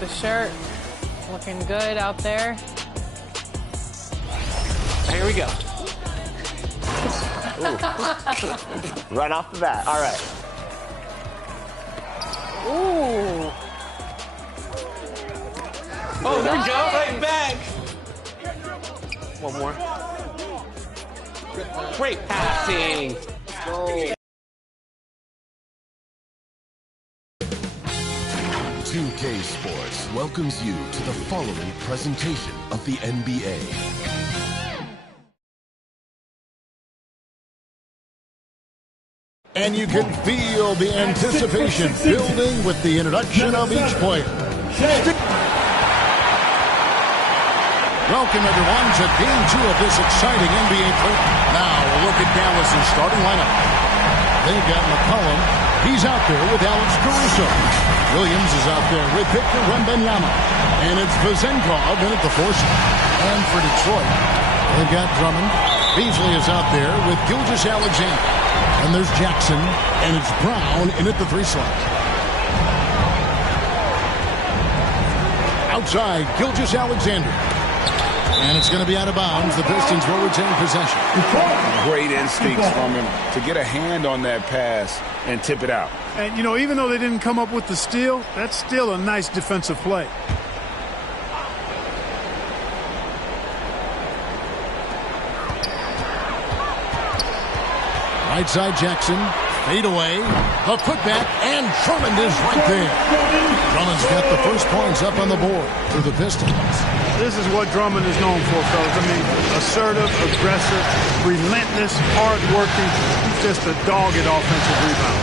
the shirt. Looking good out there. Here we go. Right off the bat. All right. Ooh. Oh, there we go. Right back. One more. Great passing. Let's go. 2K Sports welcomes you to the following presentation of the NBA. And you can feel the anticipation building with the introduction of each player. Welcome, everyone, to Game 2 of this exciting NBA tournament. Now, a look at Dallas' starting lineup. They've got McCollum. He's out there with Alex Caruso. Williams is out there with Victor Wembanyama. And it's Vezenkov in at the 4 spot. And for Detroit, they've got Drummond. Beasley is out there with Gilgeous-Alexander. And there's Jackson, and it's Brown in at the 3 slot. Outside, Gilgeous-Alexander. And it's going to be out of bounds. The Pistons will retain possession. Great instincts from him to get a hand on that pass and tip it out. And, you know, even though they didn't come up with the steal, that's still a nice defensive play. Right side Jackson, fade away, the putback, and Drummond is right there. Drummond's got the first points up on the board for the Pistons. This is what Drummond is known for, fellas. I mean, assertive, aggressive, relentless, hard-working, just a dogged offensive rebound.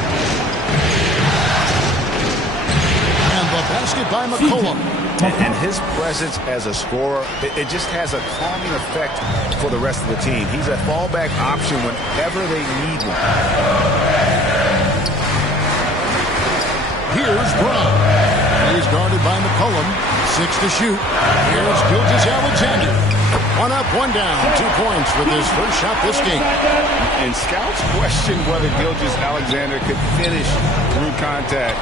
And the basket by McCollum. And his presence as a scorer, it just has a calming effect for the rest of the team. He's a fallback option whenever they need one. Here's Brown. He's guarded by McCollum. 6 to shoot. Here's Gilgeous-Alexander. 1 up, 1 down. 2 points with his first shot this game. And scouts question whether Gilgeous-Alexander could finish through contact.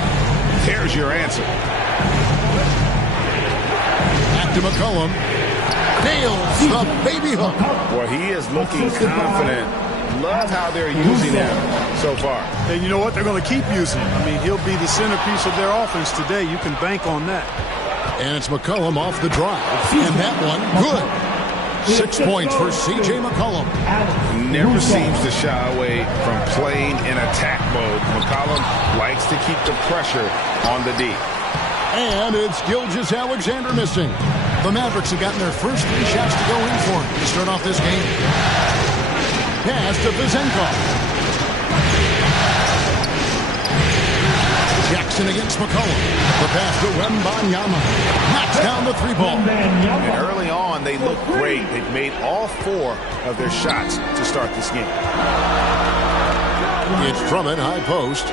There's your answer. To McCollum. Nails the baby hook. Boy, he is looking confident. Love how they're using him so far. And you know what? They're going to keep using him. I mean, he'll be the centerpiece of their offense today. You can bank on that. And it's McCollum off the drive. And that one, good. 6 points for C.J. McCollum. Never seems to shy away from playing in attack mode. McCollum likes to keep the pressure on the D. And it's Gilgeous-Alexander missing. The Mavericks have gotten their first 3 shots to go in for him to start off this game. Pass to Vezenkov. Jackson against McCollum. The pass to Wembanyama. Knocks down the 3-ball. And early on, they look great. They've made all 4 of their shots to start this game. It's Drummond, high post.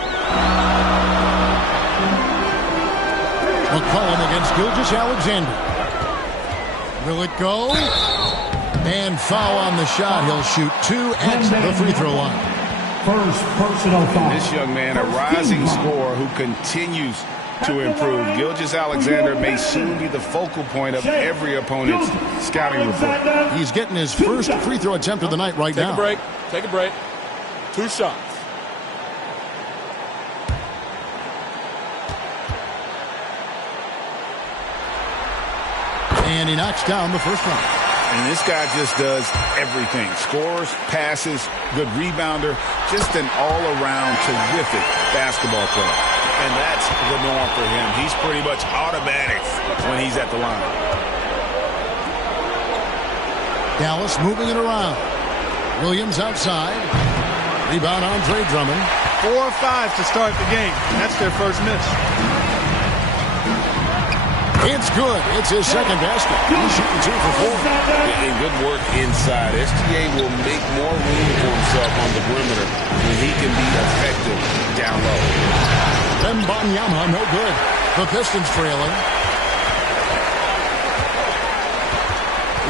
McCollum against Gilgeous-Alexander. Will it go? And foul on the shot. He'll shoot 2 at the free throw line. First personal foul. This young man, a rising scorer who continues to improve. Gilgeous-Alexander may soon be the focal point of every opponent's scouting report. He's getting his first free throw attempt of the night right now. Take a break. 2 shots. And he knocks down the first one. And this guy just does everything. Scores, passes, good rebounder. Just an all-around terrific basketball player. And that's the norm for him. He's pretty much automatic when he's at the line. Dallas moving it around. Williams outside. Rebound Andre Drummond. 4 or 5 to start the game. That's their first miss. It's good. It's his second basket. He's shooting 2 for 4. And good work inside. SGA will make more room for himself on the perimeter when he can be effective down low. Wembanyama, no good. The Pistons trailing.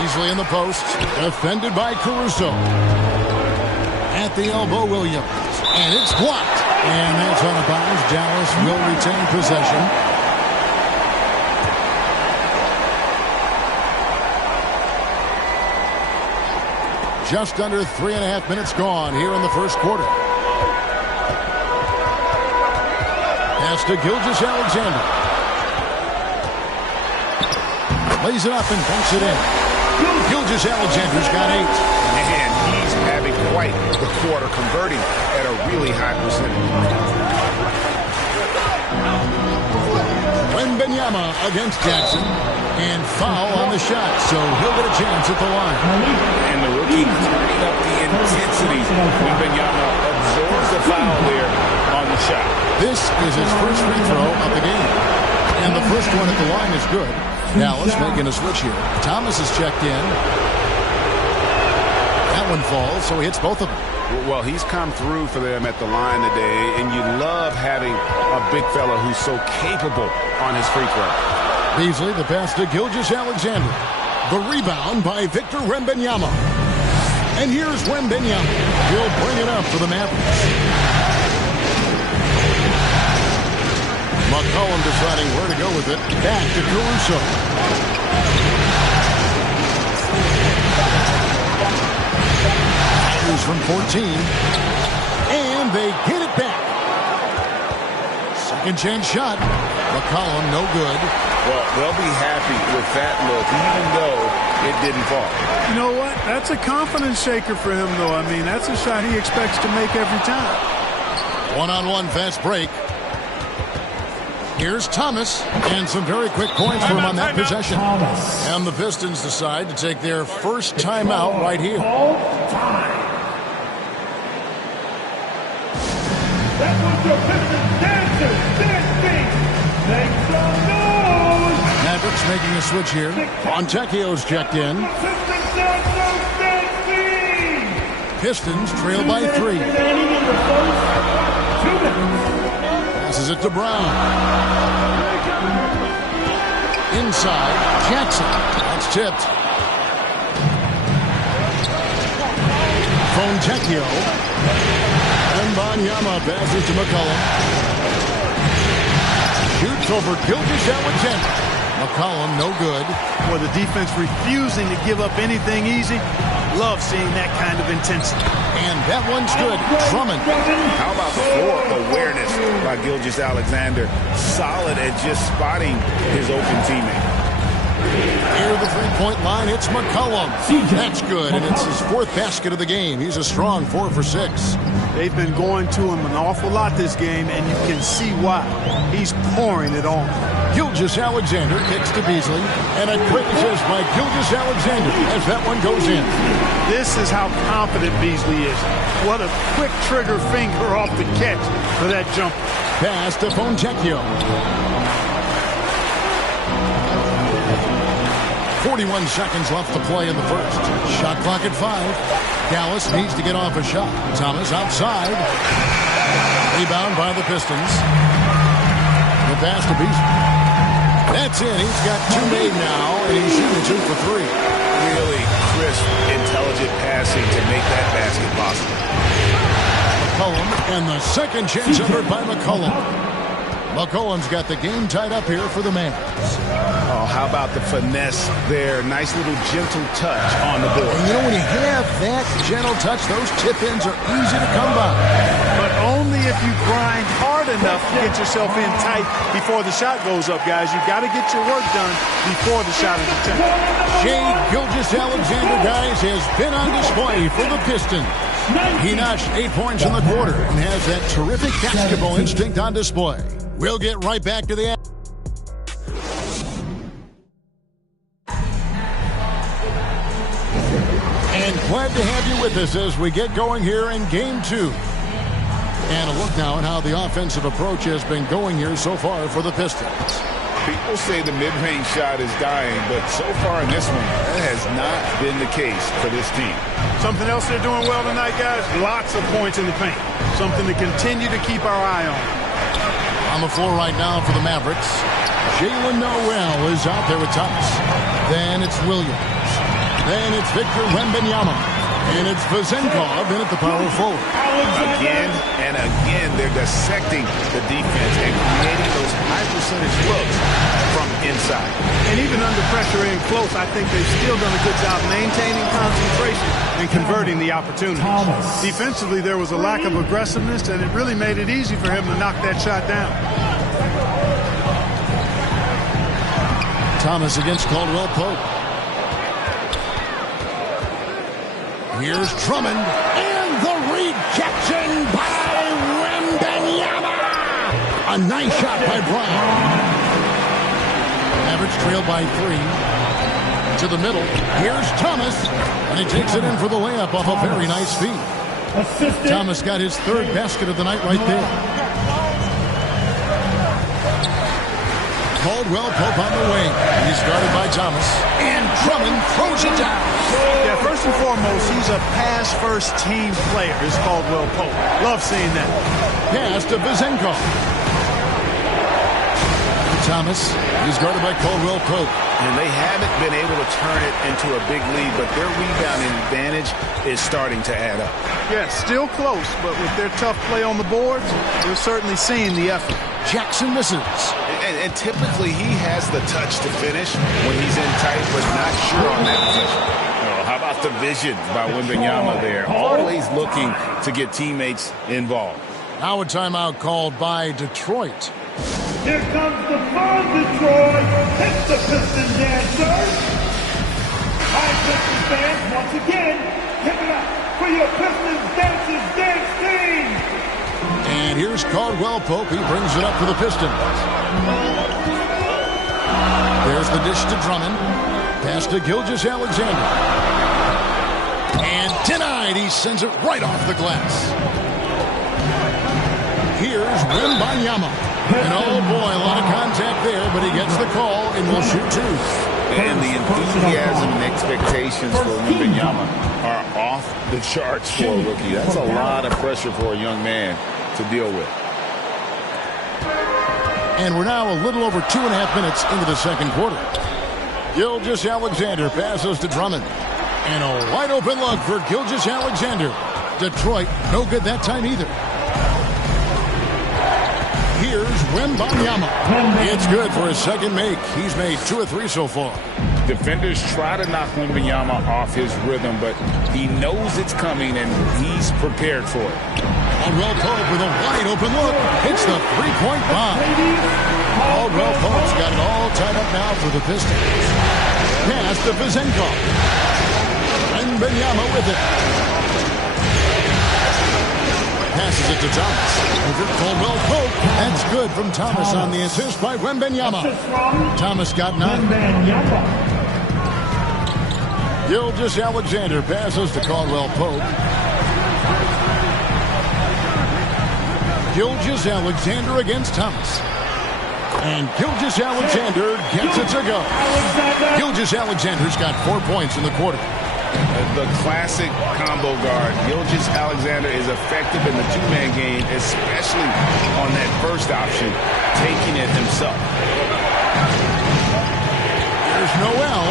Easily in the post. Defended by Caruso. At the elbow, Williams. And it's blocked. And that's out of bounds. Dallas will retain possession. just under 3.5 minutes gone here in the first quarter. Pass to Gilgeous-Alexander. Lays it up and bunks it in. Gilgeous-Alexander's got 8. And he's having quite the quarter, converting at a really high percentage. Wembanyama against Jackson. And foul on the shot, so he'll get a chance at the line. And the rookie turning up the intensity. Wembanyama absorbs the foul there on the shot. This is his first free throw of the game. And the first one at the line is good. Dallas making a switch here. Thomas is checked in. That one falls, so he hits both of them. Well, he's come through for them at the line today, and you love having a big fella who's so capable on his free throw. Beasley, the pass to Gilgeous-Alexander. The rebound by Victor Wembanyama. And here's Wembanyama. He'll bring it up for the Mavericks. McCollum deciding where to go with it. Back to Caruso. Tigers from 14. And they get it back. Second chance shot. McCollum, no good. Well, they'll be happy with that look, even though it didn't fall. You know what? That's a confidence shaker for him, though. I mean, that's a shot he expects to make every time. One-on-one fast break. Here's Thomas, and some very quick points for him on that possession. And the Pistons decide to take their first timeout right here. That was your Pistons dancer, dancing. Make some noise. Mavericks making a switch here. Fontecchio's checked in. Pistons dancer, dancing. Pistons trail by 3. Standing in the first 2 minutes. Passes it to Brown. Inside, Jackson. That's tipped. Fontecchio. And Wembanyama passes to McCollum. Shoots over Gilgeous-Alexander. McCollum, no good. Boy, the defense refusing to give up anything easy. Love seeing that kind of intensity. And that one's good. Drummond. How about the floor awareness by Gilgeous-Alexander? Solid at just spotting his open teammate. Near the three-point line, it's McCollum. That's good, and it's his 4th basket of the game. He's a strong 4 for 6. They've been going to him an awful lot this game, and you can see why. He's pouring it on. Gilgeous-Alexander kicks to Beasley, and a quick assist by Gilgeous-Alexander as that one goes in. This is how confident Beasley is. What a quick trigger finger off the catch for that jumper. Pass to Fontecchio. 41 seconds left to play in the first. Shot clock at 5. Dallas needs to get off a shot. Thomas outside. Rebound by the Pistons. The pass to Beasley. That's it. He's got 2 made now, and he's shooting 2 for 3. Really crisp, intelligent passing to make that basket possible. McCollum, and the second chance effort by McCollum. McCollum's got the game tied up here for the Mavericks. Oh, how about the finesse there? Nice little gentle touch on the board. And you know, when you have that gentle touch, those tip-ins are easy to come by. But only if you grind hard enough to get yourself in tight before the shot goes up, guys. You've got to get your work done before the shot is attempted. Shai Gilgeous-Alexander, guys, has been on display for the Pistons. He notched 8 points in the quarter and has that terrific basketball instinct on display. We'll get right back to the action. And glad to have you with us as we get going here in Game 2. And a look now at how the offensive approach has been going here so far for the Pistons. People say the mid-range shot is dying, but so far in this one, that has not been the case for this team. Something else they're doing well tonight, guys, lots of points in the paint. Something to continue to keep our eye on. On the floor right now for the Mavericks, Jalen Noel is out there with Thomas. Then it's Williams. Then it's Victor Wembanyama. And it's Vezenkov in at the power forward. Again and again, they're dissecting the defense and creating those high percentage looks from inside. And even under pressure in close, I think they've still done a good job maintaining concentration and converting the opportunities. Defensively, there was a lack of aggressiveness, and it really made it easy for him to knock that shot down. Thomas against Caldwell Pope. Here's Drummond, and the rejection by Wembanyama. A nice shot by Brown. Mavericks trailed by 3. To the middle. Here's Thomas, and he takes it in for the layup off a very nice feed. Thomas got his 3rd basket of the night right there. Caldwell Pope on the wing. He's guarded by Thomas. And Drummond throws it down. Yeah, first and foremost, he's a pass-first team player, is Caldwell Pope. Love seeing that. Pass to Vezenkov. Thomas. He's guarded by Caldwell Pope. And they haven't been able to turn it into a big lead, but their rebounding advantage is starting to add up. Yeah, still close, but with their tough play on the boards, they're certainly seeing the effort. Jackson misses. And typically he has the touch to finish when he's in tight, but not sure on that position. Oh, how about the vision by Wembanyama there? Always looking to get teammates involved. Now a timeout called by Detroit. Here comes the fun, Detroit. It's the Pistons dancers. All right, Pistons fans, once again, give it up for your Pistons dancers dance team. And here's Caldwell Pope. He brings it up for the Pistons. There's the dish to Drummond. Pass to Gilgeous-Alexander. And denied. He sends it right off the glass. Here's Wembanyama. And oh boy, a lot of contact there, but he gets the call and will shoot 2. And the enthusiasm and expectations for Wembanyama are off the charts for a rookie. That's a lot of pressure for a young man to deal with. And we're now a little over 2.5 minutes into the second quarter. Gilgeous-Alexander passes to Drummond. And a wide open look for Gilgeous-Alexander. Detroit, no good that time either. Here's Wembanyama. It's good for his second make. He's made 2 of 3 so far. Defenders try to knock Wembanyama off his rhythm, but he knows it's coming and he's prepared for it. Caldwell Pope with a wide open look. Hits the 3-point bomb. Caldwell Pope's got it all tied up now for the Pistons. Pass to Vezenkov. Wembanyama with it. Passes it to Thomas. Over Caldwell Pope. That's good from Thomas on the assist by Wembanyama. Thomas got 9. Gilgeous-Alexander passes to Caldwell Pope. Gilgeous-Alexander against Thomas. And Gilgeous-Alexander gets it to go. Gilgeous-Alexander's got 4 points in the quarter. The classic combo guard. Gilgeous-Alexander is effective in the 2-man game, especially on that first option, taking it himself. There's Noel.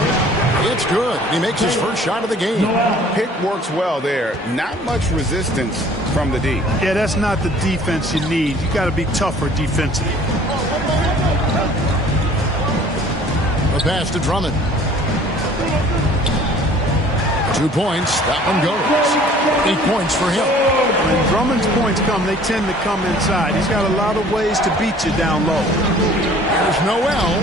It's good. He makes his first shot of the game. Pick works well there. Not much resistance from the D. Yeah, that's not the defense you need. You got to be tougher defensively. A pass to Drummond. 2 points. That one goes. 8 points for him. When Drummond's points come, they tend to come inside. He's got a lot of ways to beat you down low. There's Noel.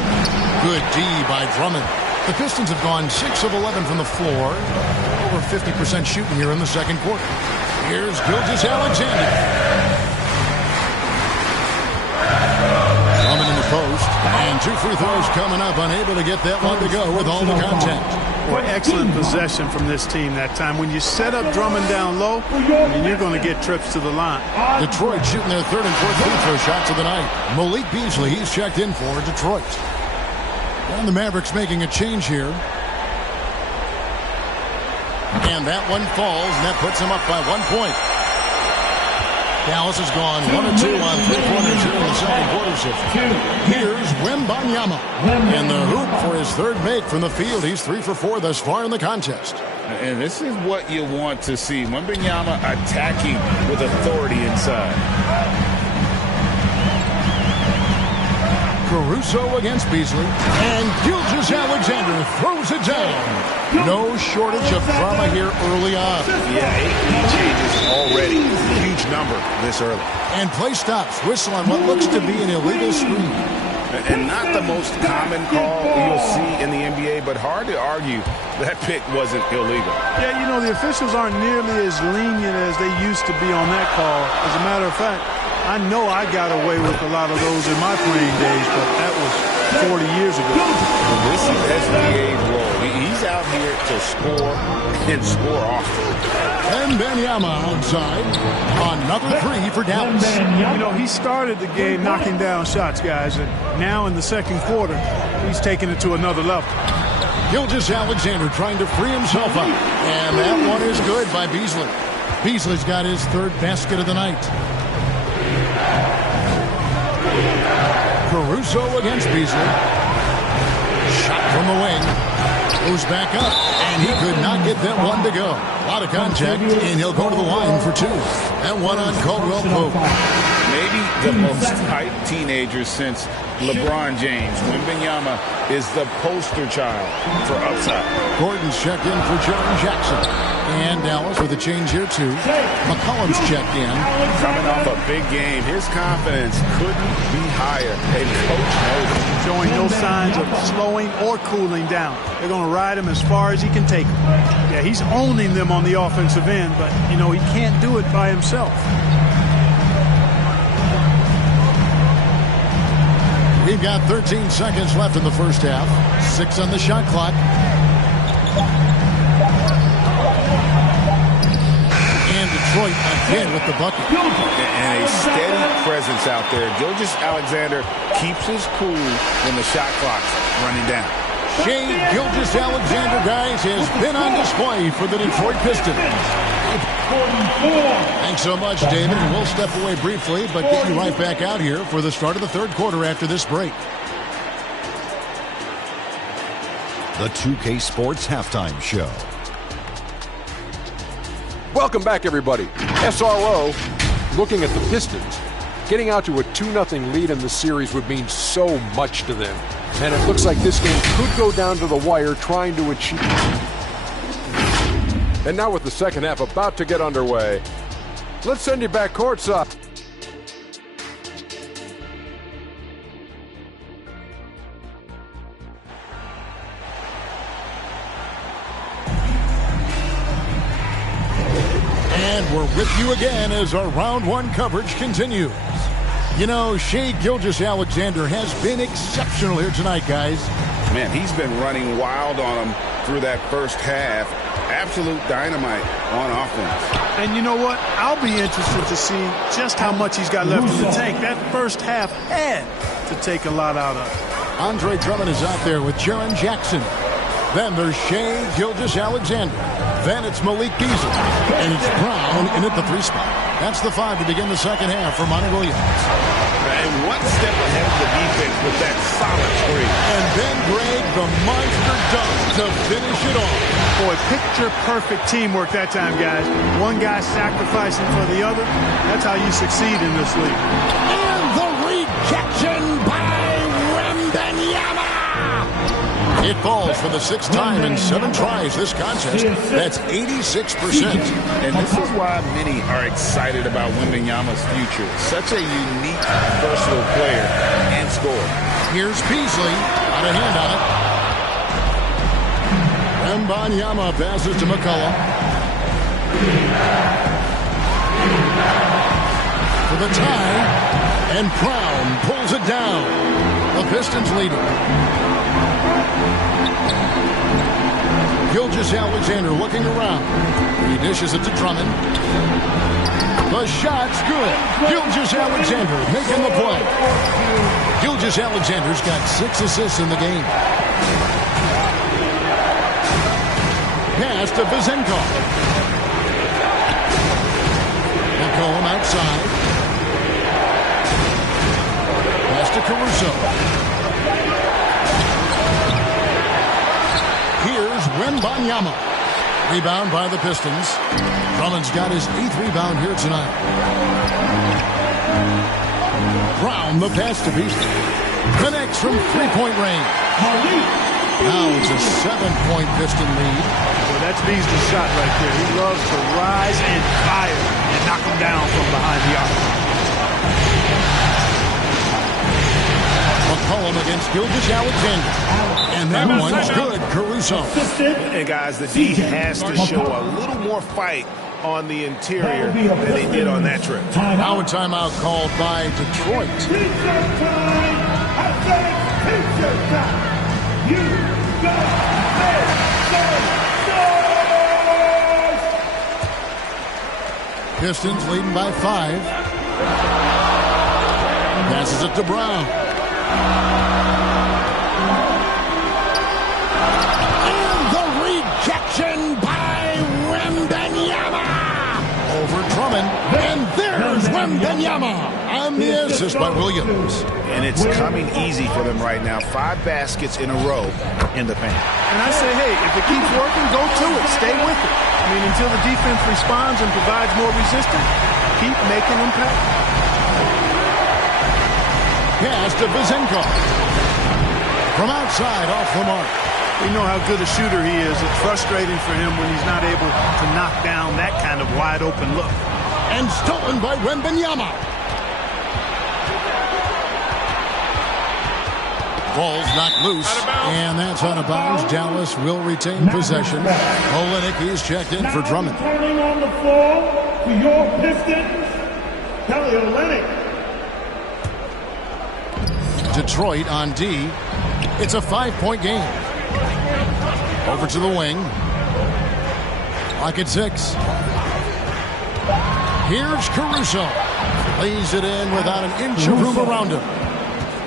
Good D by Drummond. The Pistons have gone 6 of 11 from the floor. Over 50% shooting here in the second quarter. Here's Gilgeous-Alexander. Drummond in the post. And 2 free throws coming up. Unable to get that one to go with all the contact. Boy, excellent possession from this team that time. When you set up Drummond down low, I mean, you're going to get trips to the line. Detroit shooting their 3rd and 4th free throw shots of the night. Malik Beasley, he's checked in for Detroit. And the Mavericks making a change here. And that one falls, and that puts him up by 1 point. Dallas has gone 1 of 2 on 3-pointers here in the second quarter. Here's Wembanyama. And the hoop for his 3rd make from the field. He's 3 for 4 thus far in the contest. And this is what you want to see. Wembanyama attacking with authority inside. Caruso against Beasley. And Gilgeous-Alexander throws it down. No shortage of drama here early on. Yeah, 8 lead changes already. Huge number this early. And play stops. Whistle on what looks to be an illegal screen. And not the most common call you'll see in the NBA, but hard to argue that pick wasn't illegal. Yeah, you know, the officials aren't nearly as lenient as they used to be on that call. As a matter of fact, I know I got away with a lot of those in my playing days, but that was 40 years ago. Well, this is SBA's role. He's out here to score and score often. And Wembanyama outside. Another three for Dallas. You know, he started the game knocking down shots, guys, and now in the second quarter, he's taking it to another level. Gilgeous-Alexander trying to free himself up. And that one is good by Beasley. Beasley's got his third basket of the night. Caruso against Beasley. Shot from the wing. Goes back up. And he could not get that one to go. A lot of contact, and he'll go to the line for two. And one on Caldwell Pope. Maybe the most hyped teenager since LeBron James. Wembanyama is the poster child for upside. Gordon's checked in for Jaren Jackson. And Dallas with a change here too. McCollum's checked in. Coming off a big game, his confidence couldn't be higher. And coach knows it. Showing no signs of slowing or cooling down. They're going to ride him as far as he can take him. Yeah, he's owning them on the offensive end, but, you know, he can't do it by himself. We've got 13 seconds left in the first half. 6 on the shot clock. And Detroit again with the bucket. And a steady presence out there. Gilgeous-Alexander keeps his cool when the shot clock's running down. Shai Gilgeous-Alexander, guys, has been on display for the Detroit Pistons. Thanks so much, David. And we'll step away briefly, but get you right back out here for the start of the third quarter after this break. The 2K Sports Halftime Show. Welcome back, everybody. SRO looking at the Pistons. Getting out to a 2-0 lead in the series would mean so much to them. And it looks like this game could go down to the wire trying to achieve. And now with the second half about to get underway, let's send you back courtside. And we're with you again as our round one coverage continues. You know, Shai Gilgeous-Alexander has been exceptional here tonight, guys. Man, he's been running wild on him through that first half. Absolute dynamite on offense. And you know what? I'll be interested to see just how much he's got left in the tank. That first half had to take a lot out of it. Andre Drummond is out there with Jaren Jackson. Then there's Shai Gilgeous-Alexander. Then it's Malik Beasley. And it's Brown in at the 3 spot. That's the 5 to begin the second half for Monty Williams. And one step ahead of the defense with that solid screen. And then Greg, the monster dunk to finish it off. Boy, picture-perfect teamwork that time, guys. One guy sacrificing for the other. That's how you succeed in this league. And the rejection by Wembanyama. It falls for the 6th time in 7 tries this contest. That's 86%. And this is why many are excited about Wembanyama's future. Such a unique, versatile player and scorer. Here's Beasley. Got a hand on it. Wembanyama passes to McCollum. For the tie. And Brown pulls it down. The Pistons leading. Gilgeous-Alexander looking around. He dishes it to Drummond. The shot's good. Gilgeous-Alexander making the play. Gilgeous-Alexander's got 6 assists in the game. Pass to Vizenkov. McCollum outside. Pass to Caruso. Here's Wembanyama. Rebound by the Pistons. Drummond's got his 8th rebound here tonight. Brown, the pass to Beasley. Connects from three-point range. Now it's a 7-point Piston lead. Well, that's Beasley's shot right there. He loves to rise and fire and knock him down from behind the arc. McCollum against Gilgeous-Alexander. And that one's good. Caruso. And guys, the D has to show a little more fight on the interior than they did on that trip. Now a timeout called by Detroit. T-shirt time! I said it's T-shirt time! You got this! Pistons leading by 5. Passes it to Brown. And the rejection by Wembanyama. Over Drummond. And there's Wembanyama on the assist by Williams. And it's coming easy for them right now. 5 baskets in a row in the paint. And I say, hey, if it keeps working, go to it. Stay with it. I mean, until the defense responds and provides more resistance, keep making them pay. Pass to Vizenko. From outside, off the mark. We know how good a shooter he is. It's frustrating for him when he's not able to knock down that kind of wide-open look. And stolen by Wembanyama. Ball's knocked loose, and that's out of bounds. Dallas will retain possession. Olynyk, he's checked in for Drummond. Turning on the floor to your Pistons, Kelly Olynyk. Detroit on D. It's a 5-point game. Over to the wing. Clock at 6. Here's Caruso. Lays it in without an inch of room around him.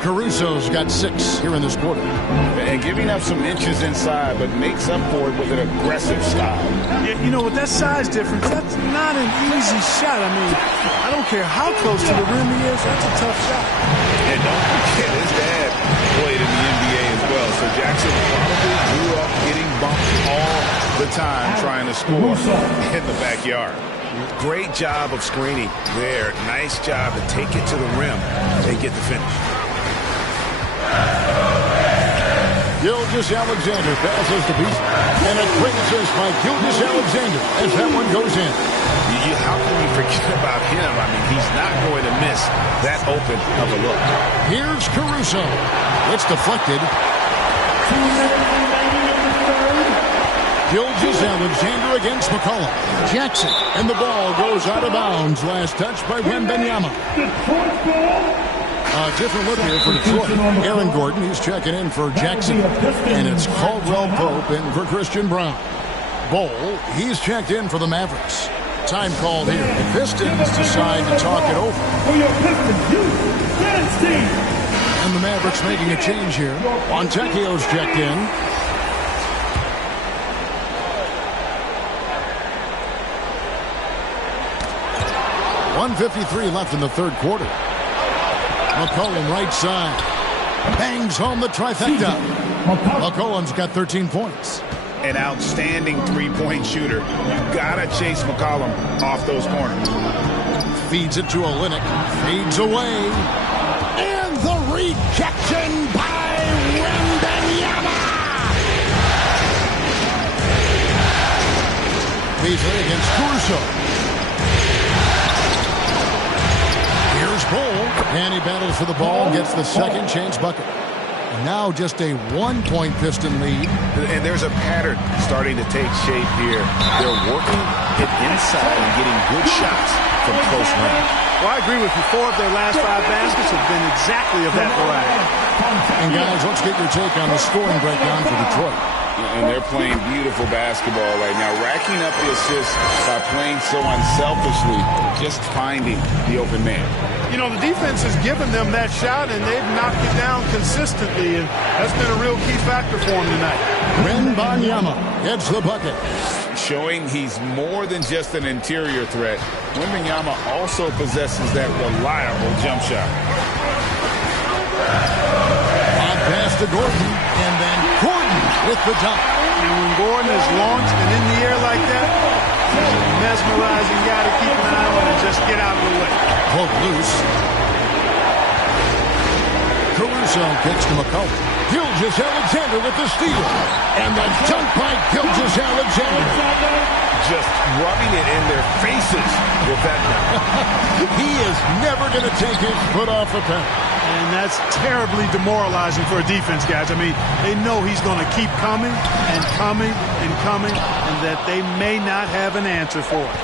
Caruso's got 6 here in this quarter. And giving up some inches inside, but makes up for it with an aggressive style. Yeah, you know, with that size difference, that's not an easy shot. I mean, I don't care how close to the rim he is, that's a tough shot. And don't forget, his dad played in the NBA as well, so Jackson probably grew up getting bumped all the time trying to score in the backyard. Great job of screening there. Nice job to take it to the rim and get the finish. Gilgeous-Alexander passes to Beasley. And a great assist by Gilgeous-Alexander as that one goes in. How can we forget about him? I mean, he's not going to miss that open of a look. Here's Caruso. It's deflected. 2 minutes remaining in the third. Gilgeous-Alexander against McCollum. Jackson. And the ball goes out of bounds. Last touch by Wembanyama. Detroit ball. A different look here for Detroit. Aaron Gordon, he's checking in for Jackson. And it's Caldwell Pope in for Christian Brown. Bowl, he's checked in for the Mavericks. Time called here. The Pistons decide to talk it over. For your Pistons youth dance team. And the Mavericks making a change here. Fontecchio's checked in. .153 left in the third quarter. McCollum right side. Bangs home the trifecta. McCollum's got 13 points. An outstanding three-point shooter. You gotta chase McCollum off those corners. Feeds it to Olynyk. Fades away. And the rejection by Wembanyama. Beasley against Caruso. Here's Bull. And he battles for the ball and gets the second chance bucket. And now just a 1-point Piston lead. And there's a pattern starting to take shape here. They're working it inside and getting good shots from close range. Well, I agree with you. 4 of their last 5 baskets have been exactly of that variety. And guys, let's get your take on the scoring breakdown for Detroit. And they're playing beautiful basketball right now, racking up the assists by playing so unselfishly, just finding the open man. You know, the defense has given them that shot, and they've knocked it down consistently, and that's been a real key factor for them tonight. Wembanyama gets the bucket. Showing he's more than just an interior threat. Wembanyama also possesses that reliable jump shot. On pass to to Gordon, and then Gordon with the dunk. And when Gordon is launched and in the air like that, he's a mesmerizing guy to keep an eye on and just get out of the way. Hook loose. Caruso kicks to McCollum. Gilgeous-Alexander with the steal. And the dunk by Gilgeous-Alexander. Just rubbing it in their faces with that dunk. He is never going to take his foot off the pedal. And that's terribly demoralizing for a defense, guys. I mean, they know he's going to keep coming and coming and coming, and that they may not have an answer for it.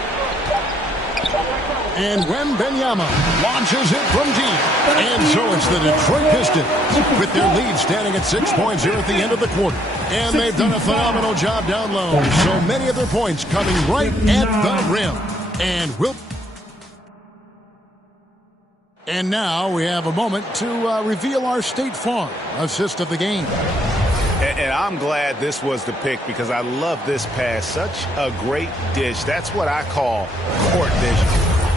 And Wembanyama launches it from deep. And so it's the Detroit Pistons with their lead standing at 6 points here at the end of the quarter. And they've done a phenomenal job down low. So many of their points coming right at the rim. And now we have a moment to reveal our State Farm assist of the game. And I'm glad this was the pick because I love this pass. Such a great dish. That's what I call court vision.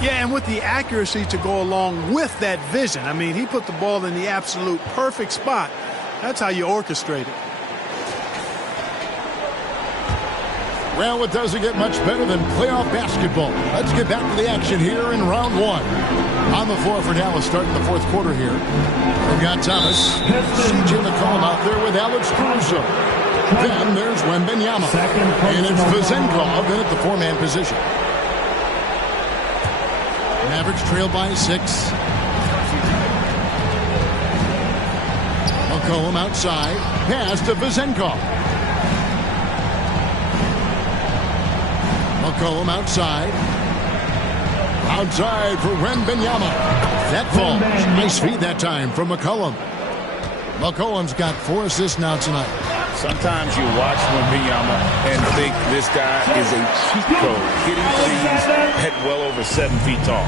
Yeah, and with the accuracy to go along with that vision. I mean, he put the ball in the absolute perfect spot. That's how you orchestrate it. Well, it doesn't get much better than playoff basketball. Let's get back to the action here in round one. On the floor for Dallas starting the fourth quarter here. We've got Thomas, C.J. McCollum out there with Alex Caruso. Then there's Wembanyama. And it's Vezenkov in at the four-man position. Mavericks trail by 6. McCollum outside. Pass to Vezenkov. McCollum outside. Outside for Wembanyama. That falls. Nice feed that time from McCollum. McCollum's got 4 assists now tonight. Sometimes you watch Wembanyama and think this guy is a cheat code, hitting threes at well over 7 feet tall.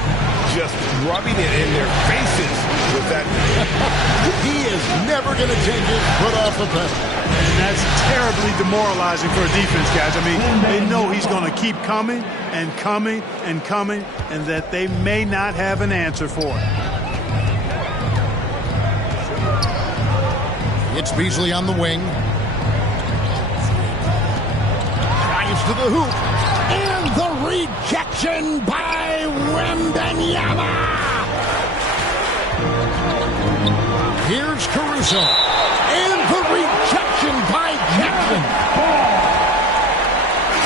Just rubbing it in their faces with that. He is never going to take his foot off the pedal. And that's terribly demoralizing for a defense, guys. I mean, they know he's going to keep coming and coming and coming, and that they may not have an answer for it. It's Beasley on the wing. Drives to the hoop. And the rejection by Wembanyama. Here's Caruso. And the rejection by Jackson.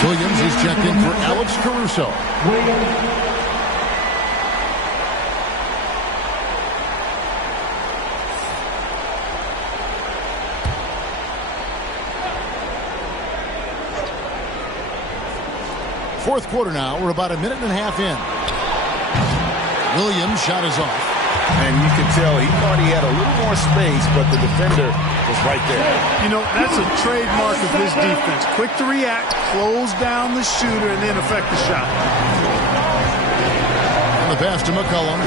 Williams is checked in for Alex Caruso. Fourth quarter now. We're about a minute and a half in. Williams' shot is off. And you can tell he thought he had a little more space, but the defender was right there. You know, that's a trademark of his defense. Quick to react, close down the shooter, and then affect the shot. And the pass to McCollum.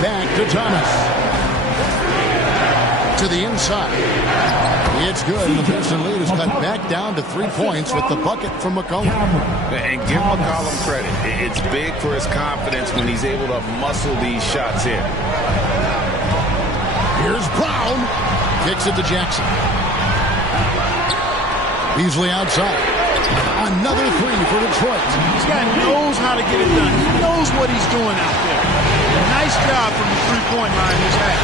Back to Thomas. To the inside. It's good, and the Piston lead is cut back down to 3 points with the bucket from McCollum. And give McCollum credit. It's big for his confidence when he's able to muscle these shots in. Here's Brown. Kicks it to Jackson. Beasley outside. Another 3 for Detroit. This guy knows how to get it done. He knows what he's doing out there. Nice job from the three-point line this half.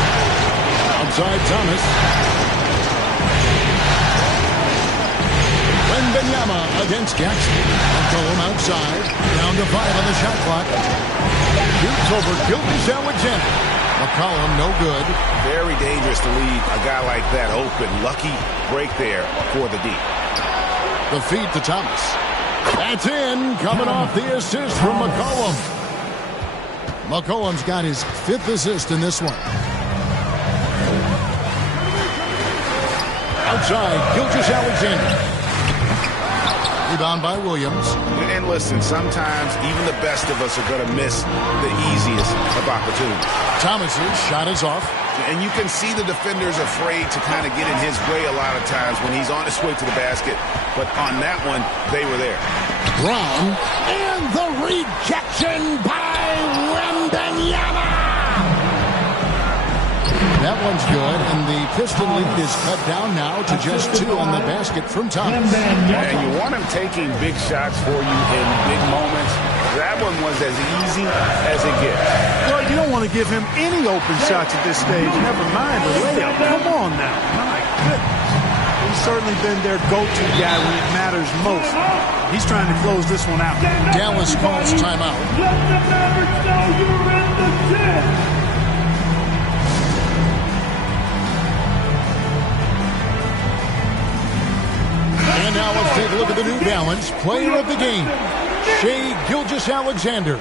Outside Thomas. Wembanyama against Jackson. McCollum outside. Down to 5 on the shot clock. Shoots over Gilgeous-Alexander. McCollum no good. Very dangerous to leave a guy like that open. Lucky break there for the D. The feed to Thomas. That's in. Coming off the assist from McCollum. McCollum's got his 5th assist in this one. Outside, Gilgeous-Alexander. Rebound by Williams. And listen, sometimes even the best of us are going to miss the easiest of opportunities. Thomas's shot is off. And you can see the defenders afraid to kind of get in his way a lot of times when he's on his way to the basket. But on that one, they were there. Brown. And the rejection by Wembanyama. That one's good, and the Piston lead is cut down now to just 2 on the basket from Thomas. And you want him taking big shots for you in big moments. That one was as easy as it gets. Well, you don't want to give him any open shots at this stage. Never mind the layup. Come on now. My goodness. He's certainly been their go-to guy when it matters most. He's trying to close this one out. Dallas calls timeout. Let the Mavericks know you're in the gym. And now let's take a look at the New Balance player of the game, Shai Gilgeous-Alexander.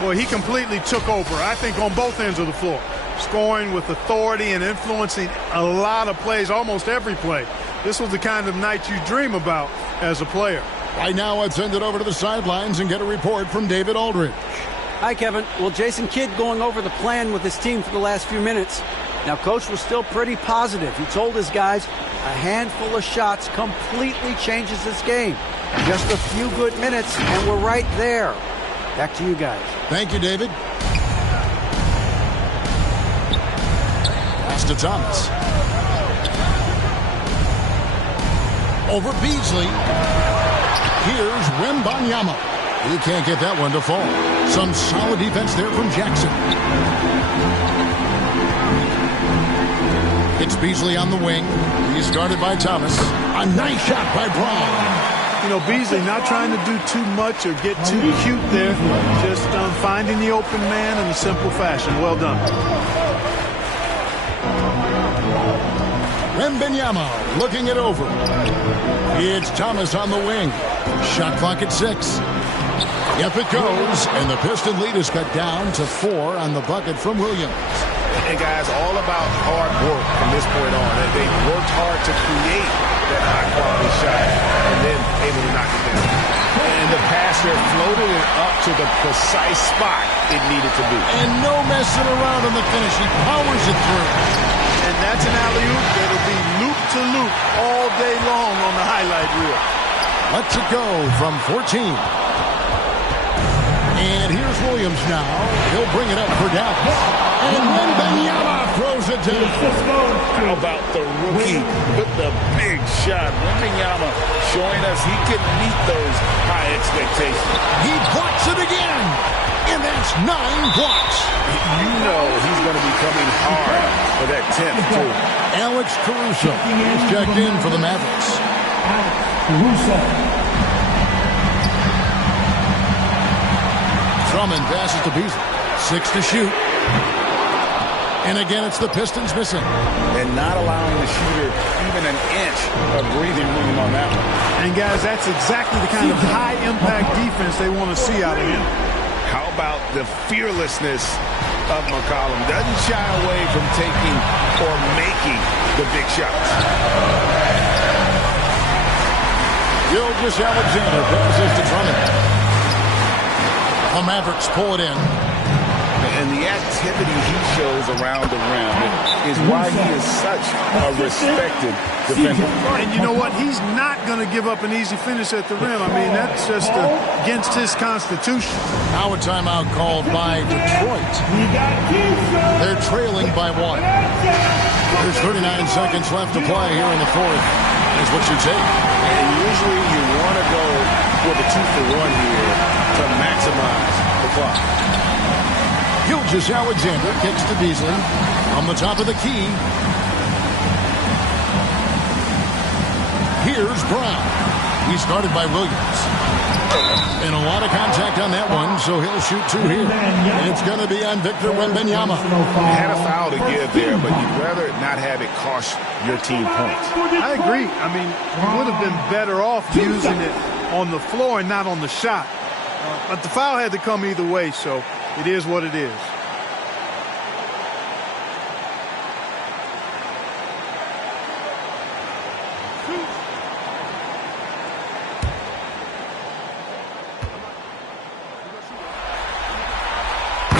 Boy, he completely took over, I think, on both ends of the floor. Scoring with authority and influencing a lot of plays, almost every play. This was the kind of night you dream about as a player. Right now, let's send it over to the sidelines and get a report from David Aldridge. Hi, Kevin. Well, Jason Kidd going over the plan with his team for the last few minutes. Now, Coach was still pretty positive. He told his guys a handful of shots completely changes this game. Just a few good minutes, and we're right there. Back to you guys. Thank you, David. Pass to Thomas. Over Beasley. Here's Wembanyama. He can't get that one to fall. Some solid defense there from Jackson. It's Beasley on the wing. He's guarded by Thomas. A nice shot by Brown. You know, Beasley not trying to do too much or get too cute there. Just finding the open man in a simple fashion. Well done. Wembanyama looking it over. It's Thomas on the wing. Shot clock at 6. Yep, it goes. And the Piston lead is cut down to 4 on the bucket from Williams. And guys, all about hard work from this point on. They worked hard to create that high-quality shot and then able to knock it down. And the passer floated it up to the precise spot it needed to be. And no messing around on the finish. He powers it through. And that's an alley-oop that'll be loop-to-loop all day long on the highlight reel. Lets it go from 14. And here's Williams now. He'll bring it up for Dallas. And Wembanyama throws it down. How about the rookie with the big shot? Wembanyama showing us he can meet those high expectations. He blocks it again. And that's 9 blocks. You know he's going to be coming hard for that 10th, too. Alex Caruso is checked in for the Mavericks. Drummond passes to Beasley. 6 to shoot. And again, it's the Pistons missing. And not allowing the shooter even an inch of breathing room on that one. And guys, that's exactly the kind of high-impact defense they want to see out of him. How about the fearlessness of McCollum? Doesn't shy away from taking or making the big shots. Gilgeous-Alexander passes to Drummond. The Mavericks pull it in. And the activity he shows around the rim is why he is such a respected defender. And you know what? He's not going to give up an easy finish at the rim. I mean, that's just against his constitution. Now a timeout called by Detroit. They're trailing by 1. There's 39 seconds left to play here in the fourth. Is what you take. And usually you want to go with a 2-for-1 here to maximize the clock. Gilgeous-Alexander kicks to Beasley on the top of the key. Here's Brown. He's guarded by Williams. And a lot of contact on that one, so he'll shoot 2 here. And it's going to be on Victor Wembanyama. Had a foul to give there, but you'd rather not have it cost your team points. I agree. I mean, you would have been better off using it on the floor and not on the shot. But the foul had to come either way, so it is what it is.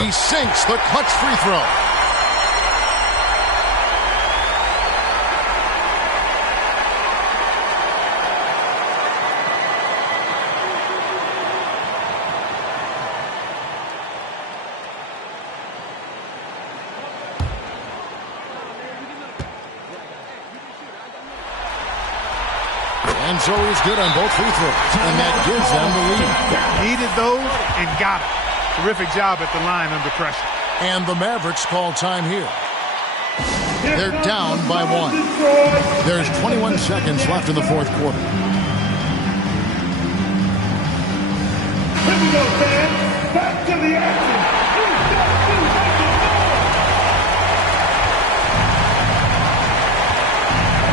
He sinks the clutch free throw. And so he's good on both free throws, and that gives them the lead. Needed those and got it. Terrific job at the line under pressure. And the Mavericks call time here. They're down by 1. There's 21 seconds left in the fourth quarter. Here we go, fans. Back to the action.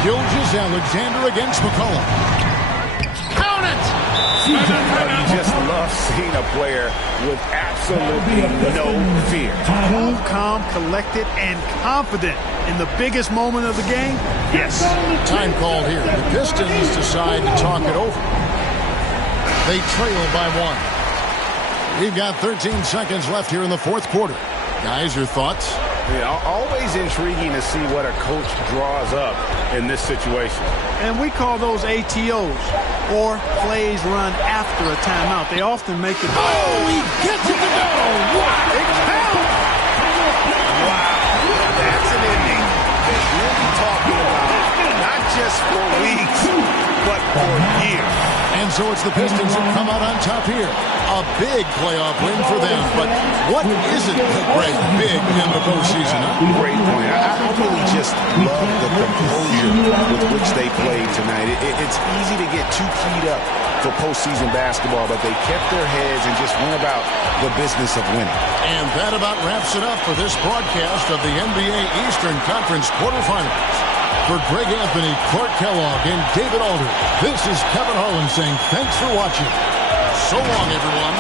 Gilgeous-Alexander against McCollum. Count it! You just love seeing a player with absolutely no fear. Cool, calm, collected, and confident in the biggest moment of the game. Yes. Time called here. The Pistons decide to talk it over. They trail by 1. We've got 13 seconds left here in the fourth quarter. Guys, your thoughts? Yeah, always intriguing to see what a coach draws up in this situation. And we call those ATOs, or plays run after a timeout. They often make the... Oh, he gets it to go! Wow! It counts! Wow, that's an ending that we'll be talking about not just for weeks, but for years. And so it's the Pistons that come out on top here. A big playoff win for them. But what isn't the great big in the postseason? Great point. I really just love the composure with which they played tonight. It's easy to get too keyed up for postseason basketball, but they kept their heads and just went about the business of winning. And that about wraps it up for this broadcast of the NBA Eastern Conference quarterfinals. For Greg Anthony, Clark Kellogg, and David Alder, this is Kevin Harlan saying thanks for watching. So long, everyone.